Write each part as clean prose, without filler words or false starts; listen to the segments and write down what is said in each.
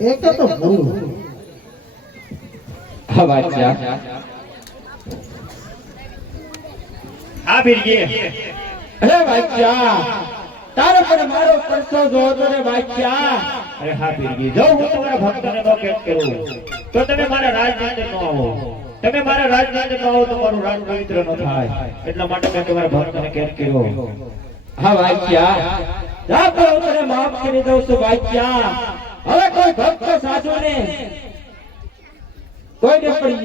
એક તો ભૂલ હા બાદશાહ હા બીરજી અરે બાદશાહ તારો પર મારો પરસો જોતો રે બાદશાહ અરે હા બીરજી જો હું તમારા ભક્તને નો કેદ કરું તો તમે મારા રાજની અંદર નો આવો તમે મારા રાજની અંદર નો આવો તો મારું રાજ પવિત્ર નો થાય એટલા માટે મેં તમારા ભક્તને કેદ કર્યો હા બાદશાહ જા તો હું તને માફ કરી દઉં છું બાદશાહ હવે કોઈ ભક્ત સાચો ને કોઈને પણ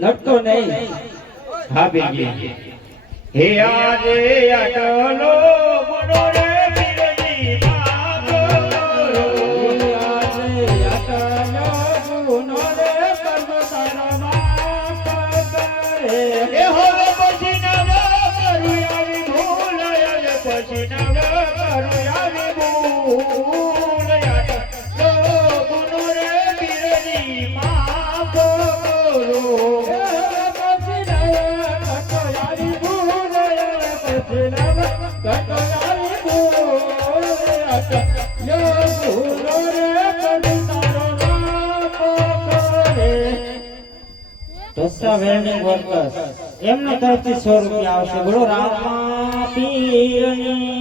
લડતો નહીં હા બીરજી હે આજે અટલો બોલો રે બીરજી માગો આજે અટલો ગુનો રે કર્મ તારો માફ કરે એ હવે પછી નવ કરું આવી ભૂલ હવે પછી નવ કરું આવી ભૂલ અટલો બોલો રે બીરજી માગો એમના તરફથી 100 રૂપિયા આવશે. બોલો રામા પીરની